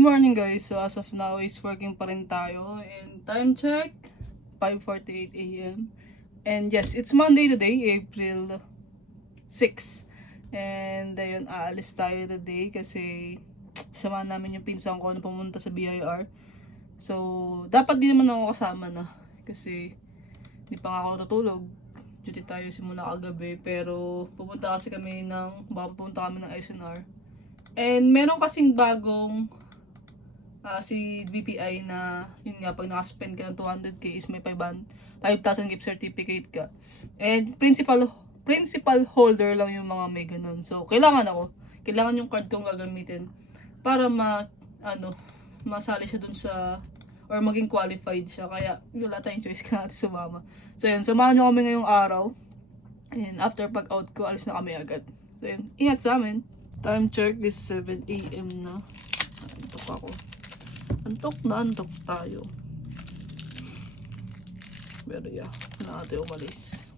morning guys, so as of now is working pa rin tayo and time check 5:48 a.m. And yes, it's Monday today, April 6. And ayun, aalis tayo today kasi samahan namin yung pinsan ko na pumunta sa BIR. So, dapat din naman ako kasama na kasi di pa nga ako natutulog. Duty tayo simula kagabi pero pupunta kasi kami pupunta kami ng SNR. And meron kasing bagong si BPI na yun nga, pag nakaspend ka ng 200k is may 5,000 gift certificate ka. And principal holder lang yung mga may ganun. So kailangan yung card kong gagamitin para masali siya dun sa or maging qualified siya. Kaya wala tayong choice, kailangan natin sumama. So yun, samahan nyo kami ngayong araw. And after pag out ko, alis na kami agad. So yun, ingat sa amin. Time check is 7 AM na. Antok ako. Antok tayo. Pero yeah, na natin umalis.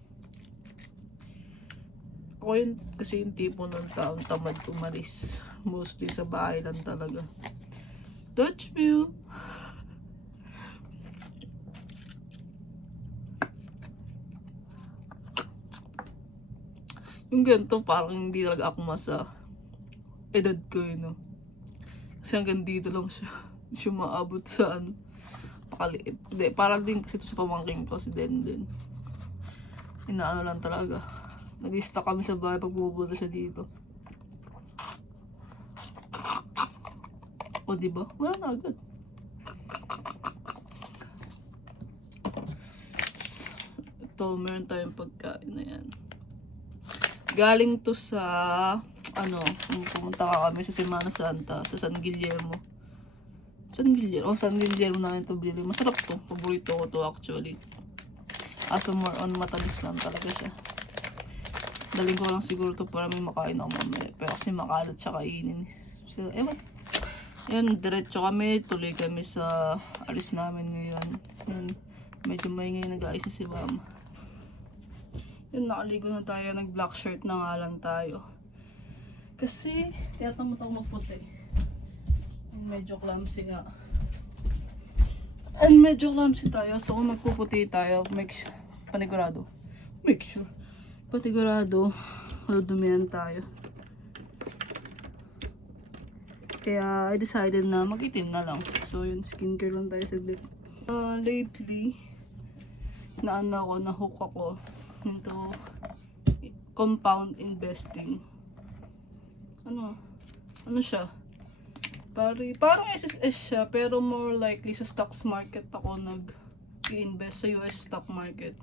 Ako yun kasi yung tipo ng taong tamad umalis. Mostly sa bahay lang talaga. Touch me. Yung ganito parang hindi talaga ako masa edad ko no. Kasi hanggang dito lang siya. Hindi siya maabot sa pakaliit. Hindi, parang din kasi ito sa pamangking ko, si Denden. Inaano lang talaga. Nag-i-stuck kami sa bahay pag pupunta siya dito. O diba? Wala na agad. Ito, meron tayong pagkain na yan. Galing to sa pumunta ka kami sa Semana Santa sa San Guillermo namin ito binili. Masarap to, paborito ko to actually. Aso more on matamis lang talaga siya. Daling ko lang siguro to para may makain ako mamaya, pero kasi makalat siya kainin. So ewan, yan, diretso kami, tuloy kami sa alis namin ngayon. Yan, medyo maingay nag-aayos na si mama. Yun, nakaligo na tayo, nag black shirt na nga lang tayo kasi tinatamad ako magputi. Medyo clumsy nga. And medyo clumsy tayo. So kung magpuputi tayo, panigurado, dudumihan tayo. Kaya I decided na mag-itim na lang. So yun, skincare lang tayo saglit. Lately, nahook ako into compound investing. Ano siya? Parang SSS siya, pero more likely sa stocks market ako nag-i-invest sa US stock market.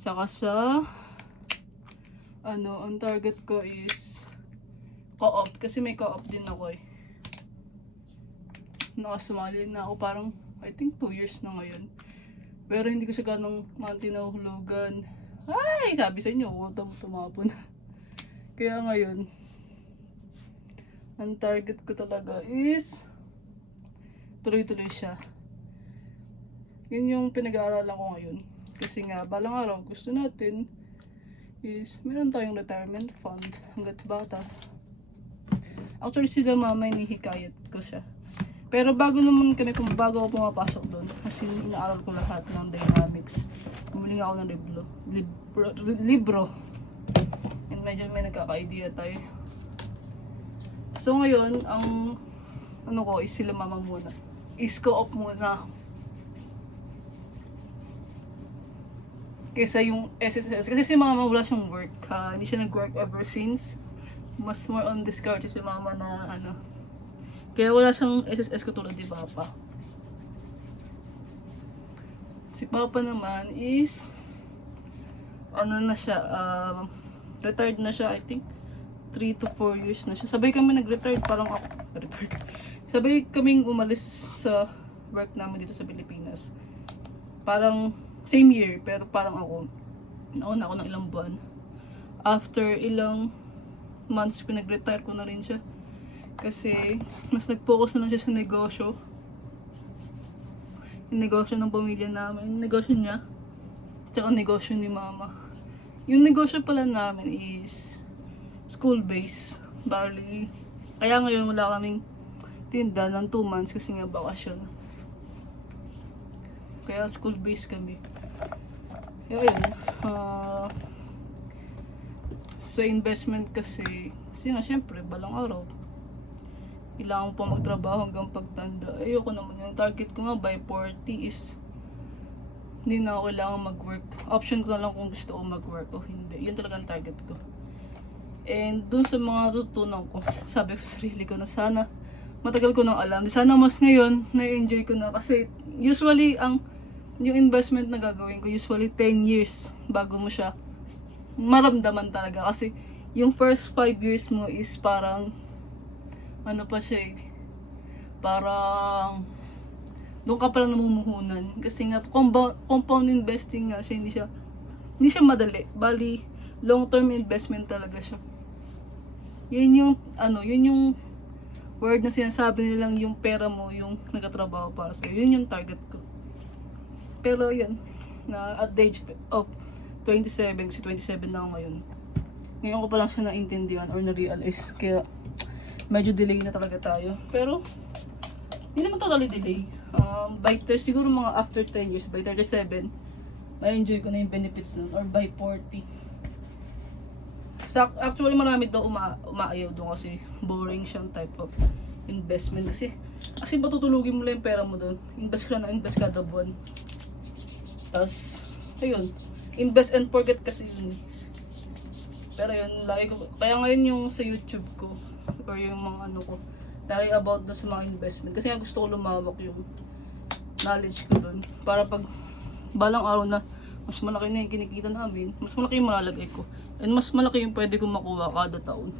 Tsaka sa ang target ko is co-op, kasi may co-op din ako eh. Nakasumali na ako parang I think 2 years na ngayon. Pero hindi ko siya ganong tinahulugan. Ay! Sabi sa inyo, huwag tumapon. Kaya ngayon, ang target ko talaga is tuloy-tuloy siya. Yun yung pinag-aaralan ko ngayon. Kasi nga, balang araw, gusto natin is meron tayong retirement fund hanggat bata. Actually, sila mama inihikayat ko siya. Pero bago ako pumapasok doon, kasi inaaral ko lahat ng dynamics. Bumili nga ako ng libro. And medyo may nagkaka-idea tayo. So ngayon, ang ko is sila mama muna. Is co-op muna. Kaysa yung SSS. Kasi si mama wala siyang work. Hindi siya nag-work ever since. Mas more on discard si mama na Kaya wala siyang SSS katulad ni Papa. Si Papa naman is na siya, retired na siya, I think 3 to 4 years na siya. Sabay kami nag-retired, parang ako retired. Sabay kaming umalis sa work namin dito sa Pilipinas. Parang same year, pero parang nauna ako ng ilang buwan. After ilang months, pinag-retire ko na rin siya. Kasi mas nag-focus na lang siya sa negosyo. Yung negosyo ng pamilya namin, yung negosyo niya, tsaka negosyo ni mama. Yung negosyo pala namin is school-based. Kaya ngayon wala kaming tinda ng 2 months kasi nga bakasyon. Kaya school based kami. Kaya yun, sa investment kasi nga syempre balang araw kailangan pa magtrabaho hanggang pagtanda. Ayoko naman, yung target ko nga by 40 is hindi na ako kailangan mag-work. Option ko na lang kung gusto ko mag-work o hindi. Yun talaga ang target ko. And dun sa mga tutunan ko, sabi ko sa sarili ko na sana matagal ko nang alam. Sana mas ngayon na-enjoy ko na kasi usually yung investment na gagawin ko usually 10 years bago mo siya maramdaman talaga. Kasi yung first 5 years mo is parang ano pa siya eh, parang doon ka palang namumuhunan kasi nga compound investing nga siya, hindi siya madali. Bali long term investment talaga siya. Yun yung word na sinasabi nilang yung pera mo yung nagtatrabaho para sa'yo. Yun yung target ko. Pero yun, na at the age of 27, kasi 27 na ako ngayon. Ngayon ko pa lang siya naintindihan or na-realize. Kaya medyo delay na talaga tayo. Pero hindi naman totally delay. Siguro mga after 10 years, by 37, may enjoy ko na yung benefits nun. Or by 40. Actually marami daw umaayaw doon kasi boring siyang type of investment. Kasi matutulugin mo lang yung pera mo doon. Invest ka na invest kada buwan. Tapos, ayun. Invest and forget kasi yun. Pero yun, kaya ngayon yung sa YouTube ko, or yung mga ano ko, lagi about na sa mga investment. Kasi nga gusto ko lumawak yung knowledge ko doon. Para pag balang araw na mas malaki na yung kinikita namin, mas malaki yung malalagay ko. And mas malaki yung pwede kong makuha kada taon.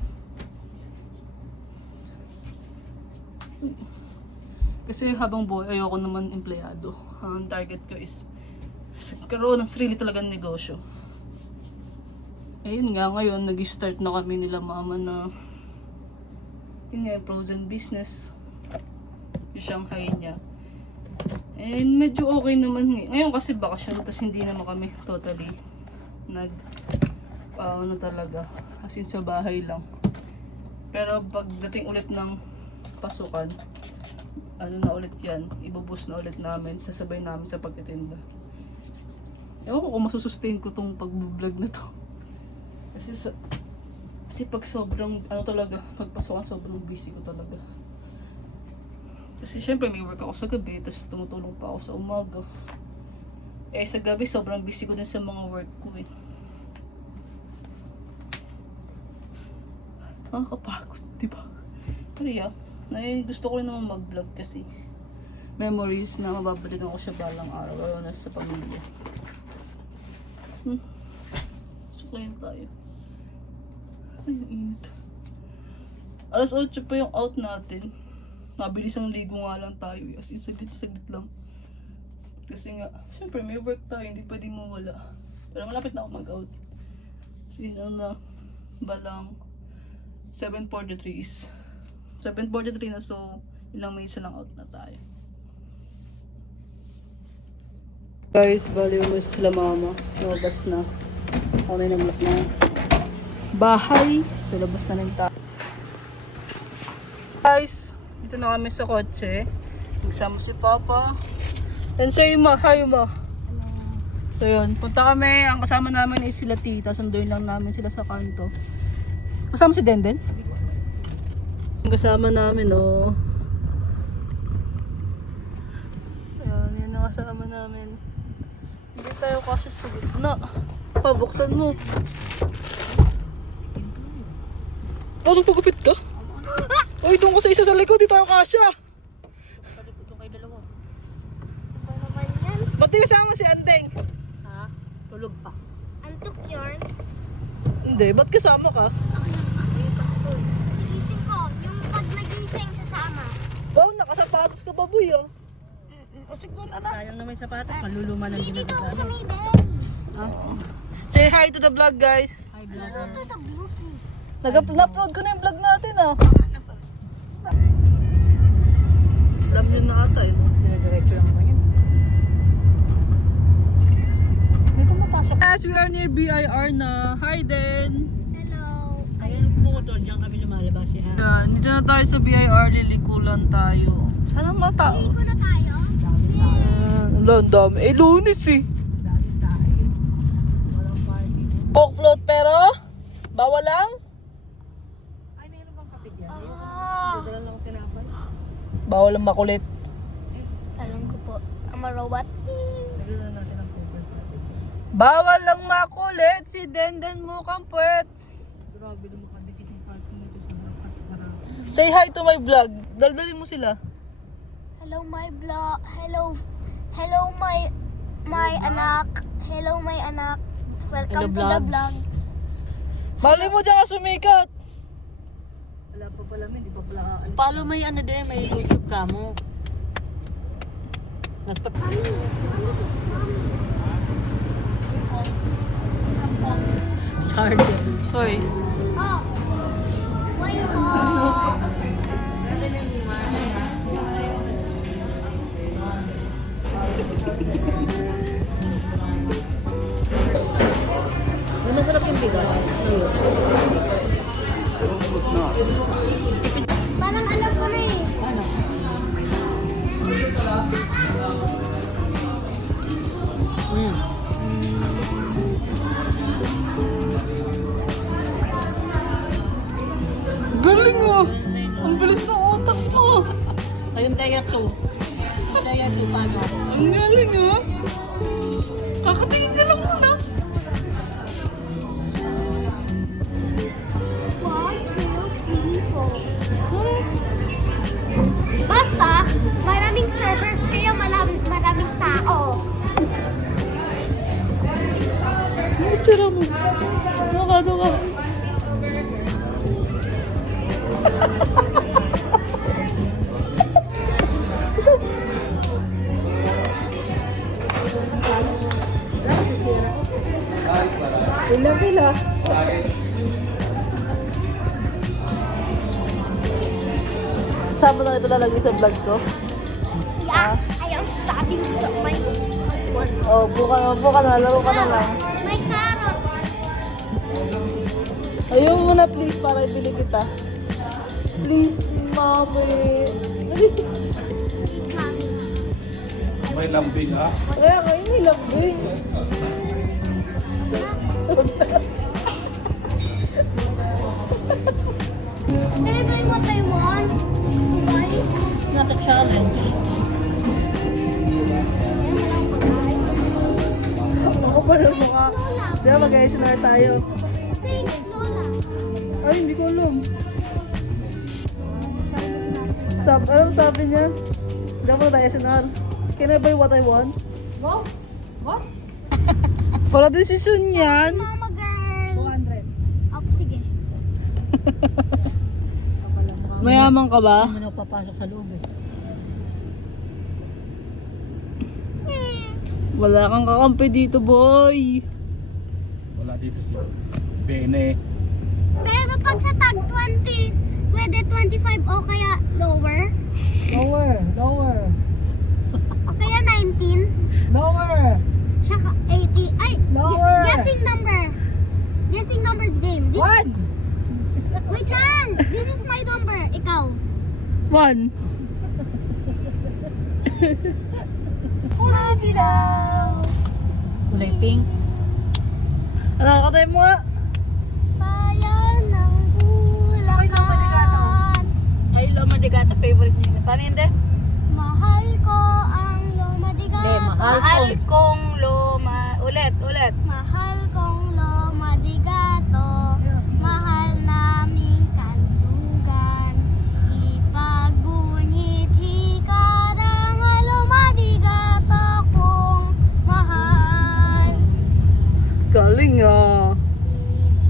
Kasi habang buhay, ayoko naman empleyado. Ang target ko is karoon ng sarili talagang negosyo. Ayun nga, ngayon nag-start na kami nila mama na yun nga, frozen business. Yung Shanghai niya. And medyo okay naman ngayon kasi bakasyon, tas hindi naman kami totally talaga, as in sa bahay lang. Pero pagdating ulit ng pasukan, na ulit yan, ibubus na ulit namin, sasabay namin sa pagtitinda. Ewan ko kung masusustain ko tong pag-vlog na to. Kasi pag sobrang, pagpasukan sobrang busy ko talaga. Kasi syempre may work ako sa gabi, tapos tumutulong pa ako sa umaga. Sa gabi sobrang busy ko din sa mga work ko eh. Nakakapagod, diba? Pero yeah, gusto ko rin naman mag-vlog kasi memories na mababalikan ko siya balang araw, lalo na sa pamilya. Suklayin tayo. Ay, ang init. Alas 8 pa yung out natin. Mabilis ang ligo nga lang tayo. As in, saglit lang. Kasi nga, syempre may work tayo, hindi pwede mo wala. Pero malapit na ako mag-out. Kasi balang 7:43 is 7:43 na, so ilang minutes lang out na tayo. Guys, bali umalis sila mama. Lumabas na. Ako na nag-lock na bahay. So labas na rin tayo. Guys, dito na kami sa kotse. Nagsama si Papa. And say ma, hi ma. So yun, punta kami. Ang kasama namin ay sila tita. Sunduin lang namin sila sa kanto. Kasama si Denden? Ang kasama namin, oh. Ayan, yan ang kasama namin. Hindi tayo kasi sa gitna. Pabuksan mo. Oh, nagpagupit ka? Uy, doon ko sa isa sa likod. Di tayo kasya. Ba't di kasama si Andeng? Ha? Tulog pa. Antok yarn. Hindi, ba't kasama ka? Gising ko. Yung pag nagising, sasama. Wow, nakasapatos ka pa, boy, oh. Sayang naman yung sapatos. Maluluma ng Dito ginagawa. sa middle. Say hi to the vlog, guys. Hi, vlogger. Ito the Bluetooth. Nag-upload ko na yung vlog natin, ah. Alam nyo na ata, eh, no? Dire-diretso lang naman yun. May pumapasok. As we are near BIR na. Hi, Den. Hello. Ayun, bukod motor, diyan kami lumalabas ha. Yan, dito na tayo sa BIR, lilikulan tayo. Sana mga tao. Ligo na tayo. Ang dami. Eh, lunis eh. Dami tayo. Walang party. Coke float pero, bawal lang. Ay, mayroon bang kape dyan? Ah. Dala lang tinapay. Bawal lang makulit. Alam ko po. I'm a robot. Dala na natin ang paper natin. Bawal lang makulit. Si Denden mukhang puwet. Grabe na makadikit yung parking nito sa harap. Say hi to my vlog. Daldalin mo sila. Hello my vlog. Hello my anak. Hello my anak. Welcome to the vlog. Mali mo dyan ka sumikat. Wala pa pala, hindi pa pala aalis. Palo may ano din, may YouTube ka mo. Charger. Hoy. Oh. Why mo? Yung masarap yung bigas. Ayun. Parang alam ko na eh. Galing ah. Ang bilis ng utak mo. Ayun kaya to. Kaya to, paano? Ang galing ah. Kakatingin ka lang muna. Basta, maraming servers kaya maraming tao. Ano tsura mo? Ano ka? Pila. Saan mo na ito lalagay sa vlog ko? Yeah, I am starting so my one. Oh, buka na. Laro ka na lang. My carrots. Ayun mo na please para ibili kita. Please, mami. May lambing ha? Kaya kayo may lambing. Can I buy what I want? Why? It's not a challenge. Ako pa lang mukha. Di ba mag-ASMR tayo? Sing it, Lola. Ay, hindi ko alam. Anong sabi niya? Hindi ako nag-ASMR. Can I buy what I want? Wow! What? Para desisyon yan. Mama girl. 200. Oh, sige. Mayaman ka ba? Hindi mo na papasok sa loob eh. Wala kang kakampi dito, boy. Wala dito si Bene. Pero pag sa tag 20, pwede 25 o kaya lower. Lower. O kaya 19. Lower. Tsaka 80. Ay, Lower. guessing number. Guessing number game. One. Wait lang. This is my number. Ikaw. 1. Kulay pink. Ano, katay mo nga? Bayan ng Bulacan. Ay, Loma de Gata, favorite niya. Paano hindi? Mahal ko ang Loma de Gato. Hindi, mahal kong Loma. Ulit. Mahal kong Loma de Gato. Mahal naming kanlugan. Ipagbunyi hikarang Loma de Gato kong mahal. Galing ah.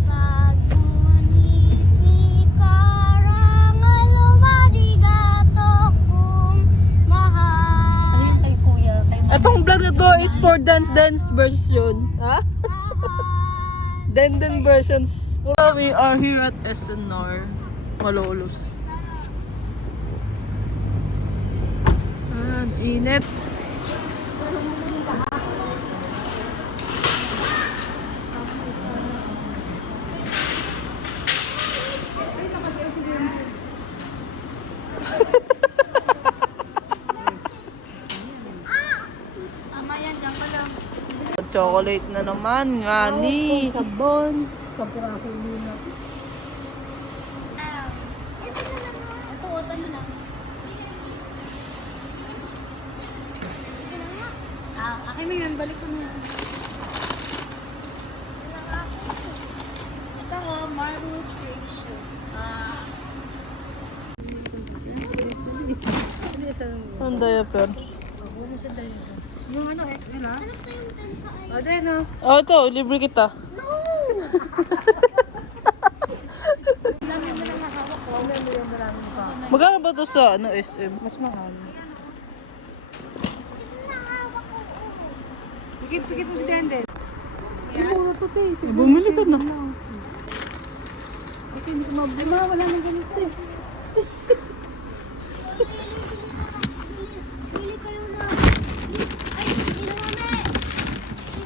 Ipagbunyi hikarang Loma de Gato kong mahal. Ano yung kay kuya? Kay mama? Etong vlog na to is for dance version. Ha? Denden versions. We are here at SNR Malolos. Init. chocolate na naman. Ngani. Sabon. Kapiraso luna. Ito, ito na lang. Akin na yan, balik ko na. Ito nga, marvelous creation. Ang diaper. Yung ano, XL ha? Ano to yung dun sa ay? O, din o. Oh, ito. Libre kita. No! Dami mo lang nakahawak ko. Wala mo yung maraming pa. Magkano ba to sa ano, SM? Mas mahal. Pikit mo si Denden. Puro to, te. Bumili ka na. Ito, hindi ko mabili. Ay, wala nang ganun sa'yo. Bili kayo na. Ay, Ninong Mami!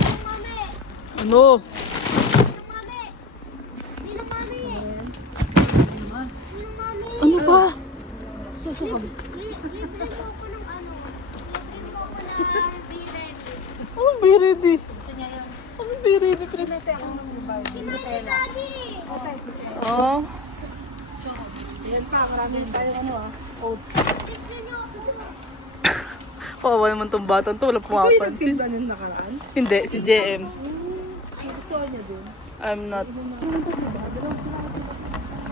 Ninong Mami! Ano? Ninong Mami! Ninong Mami! Ninong Mami! Ano ba? Susukab. Libre mo ako ng ano? Libre mo ako ng Be Ready. Anong be ready? Anong be ready? Pinatay ako ng mobile. Ito si Daddy! Oh. Yan pa, maraming tayo ano ah. Oats. Libre niyo ako. Kawawa naman tong batang to. Wala Ikaw yung pumapansin. nagtimba ng nakaraan? Hindi, si JM. Gusto niya din. I'm not.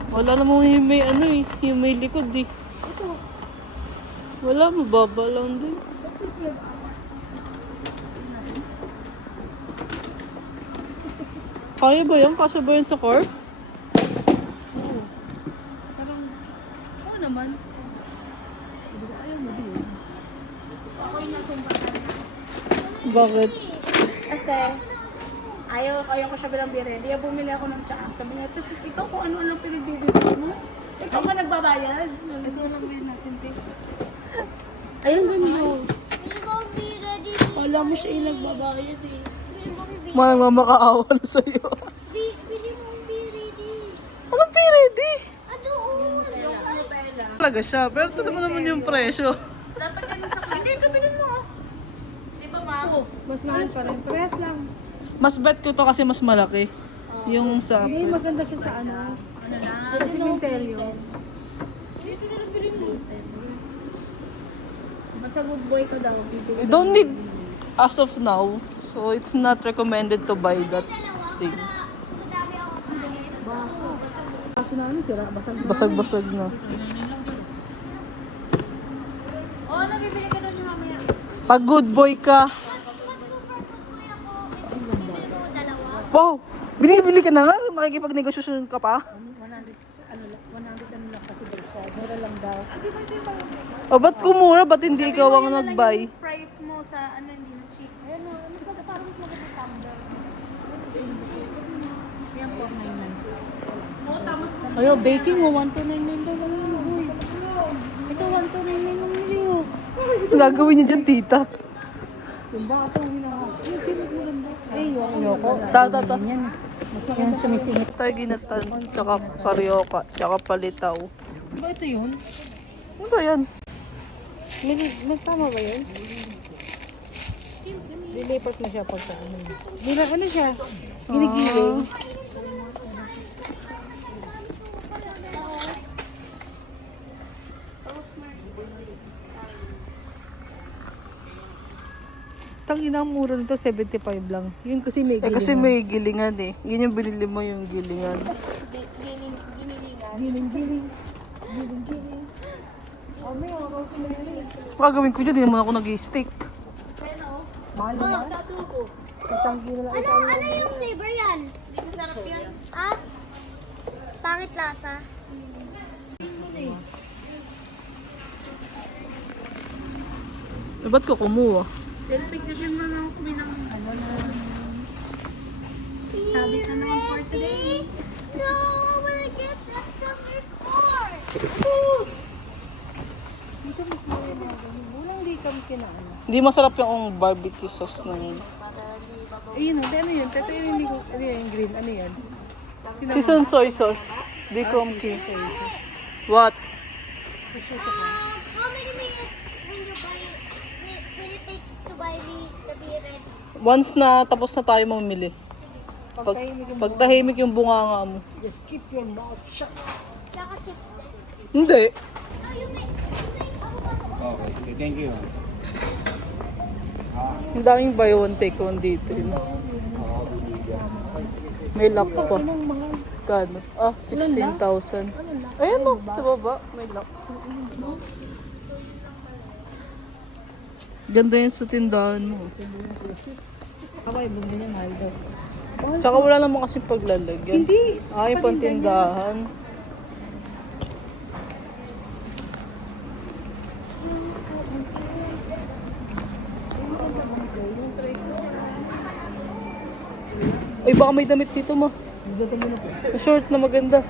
Wala namang yung may ano eh. Yung may likod eh. Wala, mababa lang din. Kaya ba yan? Kasya ba yan sa car? Parang, oo naman. Bakit? Kasi, ayaw ko siya bilang bireli. Kaya bumili ako ng tsaa. Sabi niya, tapos ikaw kung ano-ano pinagbibigay mo. Ikaw ba nagbabayad? Ito lang ba natin, te? Ayun, ganun. Bili mo ang Be Ready. Wala mo siya yung nagbabayad eh. Bili mo ang Be Manang mamakaawa na sa'yo. Bili mo ang Be Ready. Anong be ready? Ah, doon! Talaga siya. Pero ito naman yung presyo. Hindi, gawin mo. Mas mahal pa rin. Press lang. Mas bet ko to kasi mas malaki. Yung sa... Hindi, maganda siya sa ano. Sa simenteryo. Basta good boy ka daw. We don't need as of now. So it's not recommended to buy that thing. Madami ako kain. Kaso na ano, sira. Basag na. Basag-basag na. Oo, nabibili ka doon yung mamaya. Pag good boy ka. Mag-super good boy ako. Bili mo dalawa. Wow! Binibili ka na nga? Nakikipag-negosasyon ka pa? 100 ano lang kasi daw siya. Mura lang daw. O ba't kumura? Ba't hindi ikaw ang nag-buy? Price mo sa ano, hindi na cheap. Ayan o, ano ba? Parang mas maganda tumbler. Ayan, 499. Ayo, baking mo, 1299 daw lang yun. Uy. Ito, 1299 lang nila. Gagawin niya dyan, tita. Yung bato, hinahap. Yung pinagmaganda. Ay, ayoko. Tata. Yan, sumisingit. Tayo ginatan, tsaka karyoka, tsaka palitaw. Di ba ito yun? Ano ba yan? May tama ba yun? Dilipat mo siya pagka ano. Ano siya? Ginigiling. Tangina ang mura nito, 75 lang. Yun kasi may Eh kasi may gilingan eh. Yun yung binili mo yung gilingan. giling-giling. Gagawin ko dyan, hindi naman ako nag-stick. Mahal ba? Tatanggi na lang. Ano yung flavor yan? Ah? Pangit lasa? Eh, ba't ko kumuha? Self-picture mo na ako ng ano na. Sabi ka naman for today. No, I wanna get that from your car. Dito mas walang di kami kinaano. Hindi masarap yung barbecue sauce na yun. Ayun o, ano yun? Ito yun, hindi ko, ano yun, green, ano yan? Season soy sauce. Di ko What? How many minutes will you buy? Will it take to buy me the Be Ready? Once na tapos na tayo mamili. Pag tahimik yung bunganga mo. Just keep your mouth shut. Hindi. Okay, thank you. Ang daming buy one take one dito. Yun. May lock pa. Kano? Ah, 16,000. Ayan o, sa baba. May lock. Ganda yun sa tindahan mo. Ako ay bumili niya mahal daw. Saka wala naman kasi paglalagyan. Hindi. Ah, yung pantindahan. Ay, baka may damit dito mo. Short na maganda.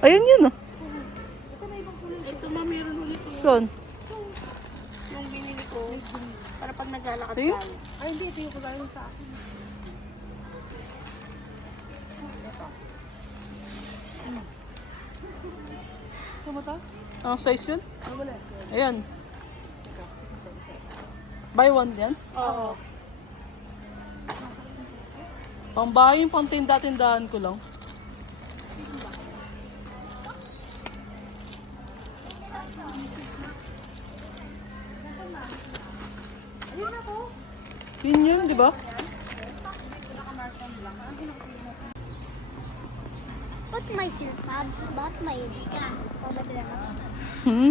Ayan yun ah. Ito ma, meron ulit Saan? yung binili ko. Para pag naglalakad Ayun? tayo. Ay, hindi. Ito yung kagaya sa akin. Anong size yun? Ayan. Buy one yan? Oo. Pang bahay yung pang tinda-tindahan ko lang. Yun yun, di ba? Ba't may silsabs? Ba't may papadala ka? Hmm?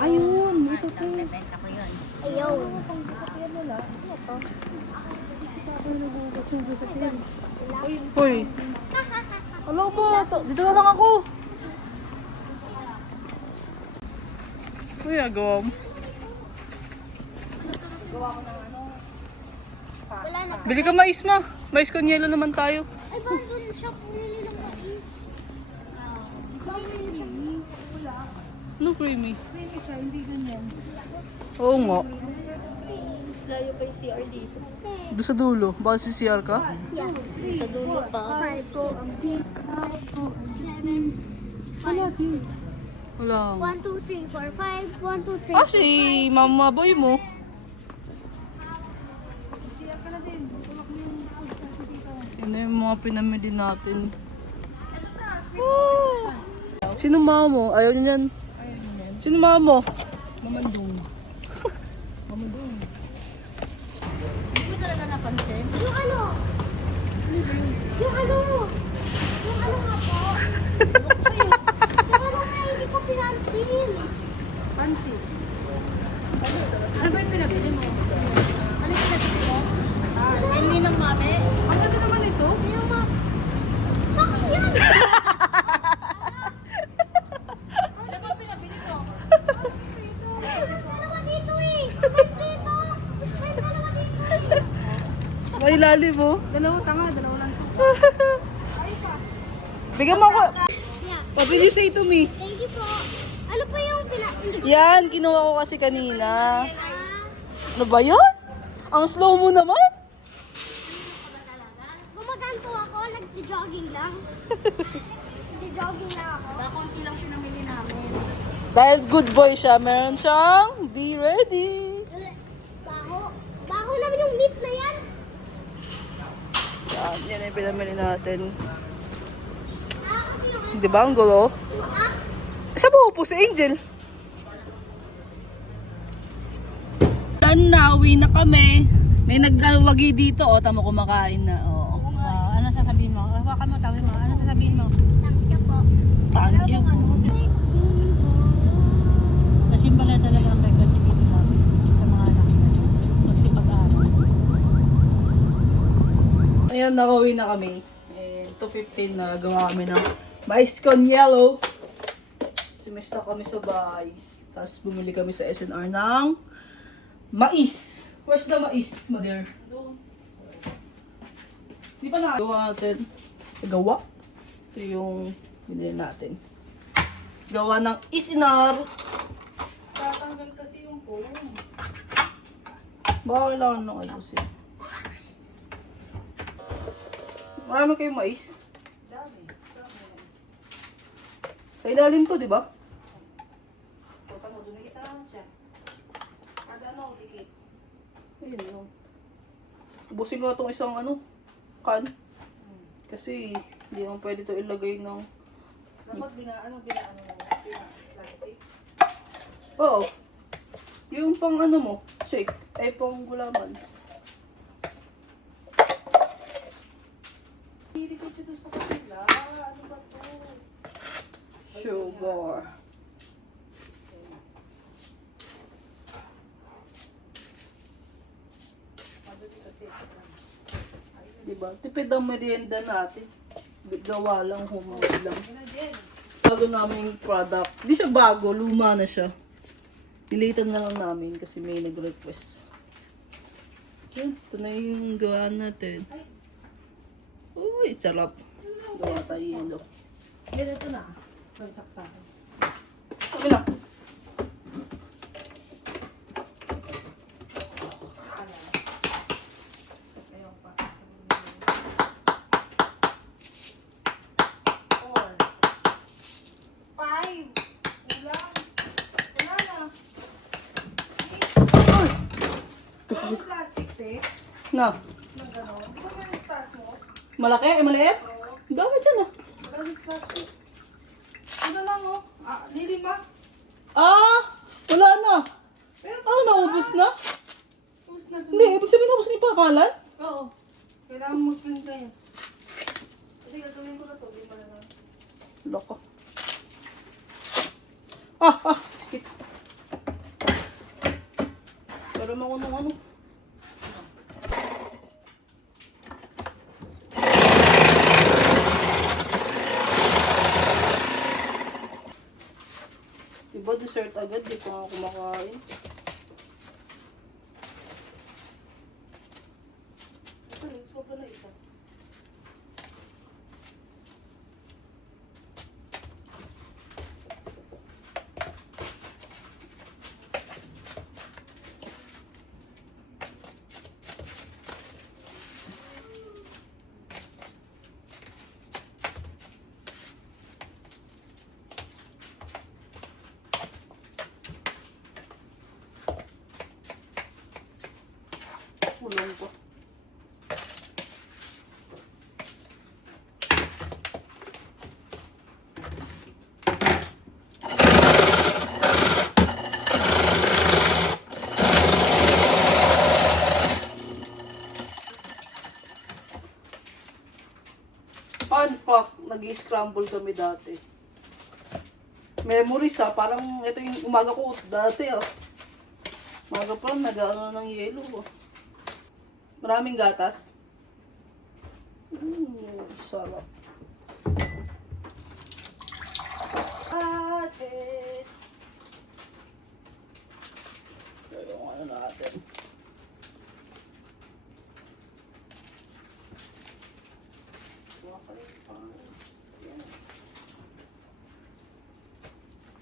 Ayun. Ito po. Ayaw. Hoy. Alam ba? Dito na lang ako. Uy, agaw. Wala na. Bili ka mais ma. Mais con yelo naman tayo. Ay, ba doon siya pumili ng mais? No creamy. Creamy siya, hindi ganyan. Oo nga. Layo pa yung CR dito. Doon sa dulo. Baka si CR ka? Yeah. Sa dulo pa. 5, 6, 7, Ano, Tim? Wala. 1, 2, 3, 4, 5, 1, 2, 3, Ah, si mama boy mo. Yun na yung mga pinamili natin. Oh! Sino mama mo? Ayaw niya yan. Sino mama mo? Mamandong. Mamandong. Hindi mo talaga napansin? Yung ano? Yung ano? Yung ano nga po? Yung ano nga, hindi ko pinansin. Pansi. Ano ba yung pinabili mo? Ano yung pinabili mo? Hindi ng mami? Ang ganda naman ito. Yung ma... Sakit yan! Ano ba pinabili ko? May dalawa dito eh! May dito! May dalawa dito eh! May lalim mo. Dalawa tanga, dalawa lang. Bigyan mo ako. Yeah. What will you say to me? Thank you po. Ano pa yung Yan, kinuha ko kasi kanina. Ano ba yun? Ang slow mo naman. Gumaganto ako, nag-jogging lang. Nag-jogging lang ako. Konti lang siya namili namin. Dahil good boy siya, meron siyang be ready. Baho. Baho naman yung meat na yan. Yan yung pinamili natin. Kasi yung Di ba ang gulo? Saan mo upo si Angel? Yan na, uwi na kami. May nagwagi dito, o tamo kumakain na. Oh. Ano sasabihin mo? Hawakan mo, tawin mo. Ano sasabihin mo? thank you po. Thank you. Nasimbala talaga ang kasi dito namin sa mga anak magsipag-aaral. Ayan, nakauwi na kami. And 2:15 na gawa kami ng mais con yellow. Simesta kami sa bahay. Tapos bumili kami sa SNR ng mais. Where's the mais, mother? Di pa na gawa natin. Gawa? Ito yung binili natin. Gawa ng isinar. Tatanggal kasi yung kulong. Baka kailangan nang ayusin. Marami kayong mais? Sa ilalim to, di ba? Puta mo, dumikit na lang siya. Kada ano, dikit. Ayun, no. Ubusin ko na itong isang ano, can. Kasi, hindi naman pwede to ilagay ng... Dapat plastic. Oo. Yung pang ano mo, shake, ay pang gulaman. Hindi ko siya doon sa kanila. Ano ba to? Sugar. Diba? Tipid ang merienda natin. Gawa lang, homemade lang. Bago naming product. Di siya bago, luma na siya. Dilitan na lang namin kasi may nag-request. Yan, ito na yung gawa natin. Uy, sarap. Gawa tayo yelo. Ganito na. Pagsaksakan. Sabi na. Ayaw pa. 4. 5. Ulang. Wala na. Ano plastic tape? Na. Nang gano'n. Di ba may taas mo? Malaki? Ay, maliit? Dami dyan ah. Maraming plastic. Ano lang oh. Nilima. Ah! Wala na. Pero Ah, naubos na? tapos na Hindi, ibig sabihin naubos na yung pakalan? Oo. Kailangan mo mag-print kayo. Kasi gagawin ko na to. Di ba na lang. Loko. Ah! Sikit. Pero makunong ano. Diba dessert agad, di pa nga kumakain. Ito rin. Sopa na isa. Ulong ko. Fun fact, nag-scramble kami dati. Memories ha, parang ito yung umaga ko dati ah. Umaga pa lang, nag-ano ng yelo oh. Maraming gatas. Sarap. Ate. Ito yung ano natin.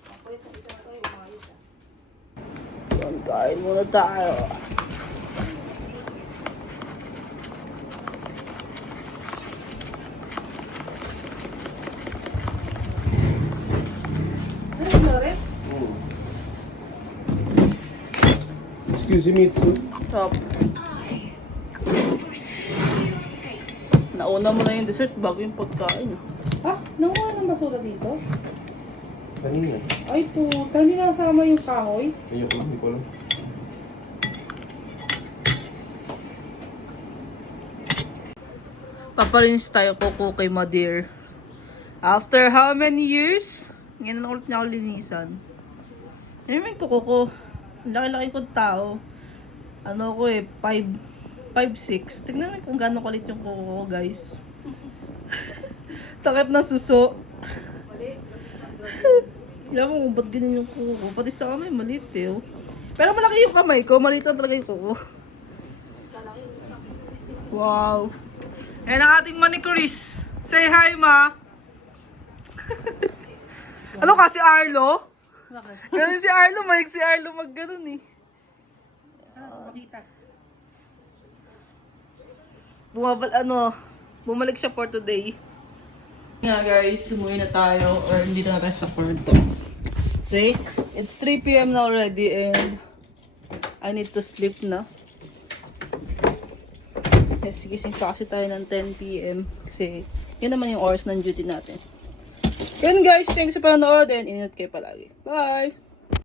Ako yung isa na tayo. Umayos ah. Yan, kain muna tayo. Ano yung Loret? Excuse me, Mitsu. Sarap. Nauna mo na yung dessert bago yung pagkain. Ah, nakuha ng basura dito? Kanina. Ay puta, hindi nakasama yung kahoy. Ayoko, hindi ko alam. Paparinis tayo kuko kay Madir. After how many years? Ngayon na ulit niya ako linisan. Ano yung kuko ko? Ang laki-laki kong tao. Ano ko eh, 5'6". Tignan mo kung gano'ng kalit yung kuko ko, guys. Takip na suso. Alam mo kung ba't ganyan yung kuko ko. Pati sa kamay, maliit eh. Oh. Pero malaki yung kamay ko, maliit lang talaga yung kuko. Wow. Ayan ang ating manicurist. Say hi, ma. Ano ka, si Arlo? Ganun si Arlo, mahilig si Arlo mag-ganun eh. Makita. Bumalik siya for today. Nga guys, umuwi na tayo or dito na tayo sa kwarto. See, it's 3 p.m. na already and I need to sleep na. Yes, gising pa kasi tayo ng 10 p.m. Kasi yun naman yung oras ng duty natin. Yun guys, thanks sa panonood and ingat kayo palagi. Bye!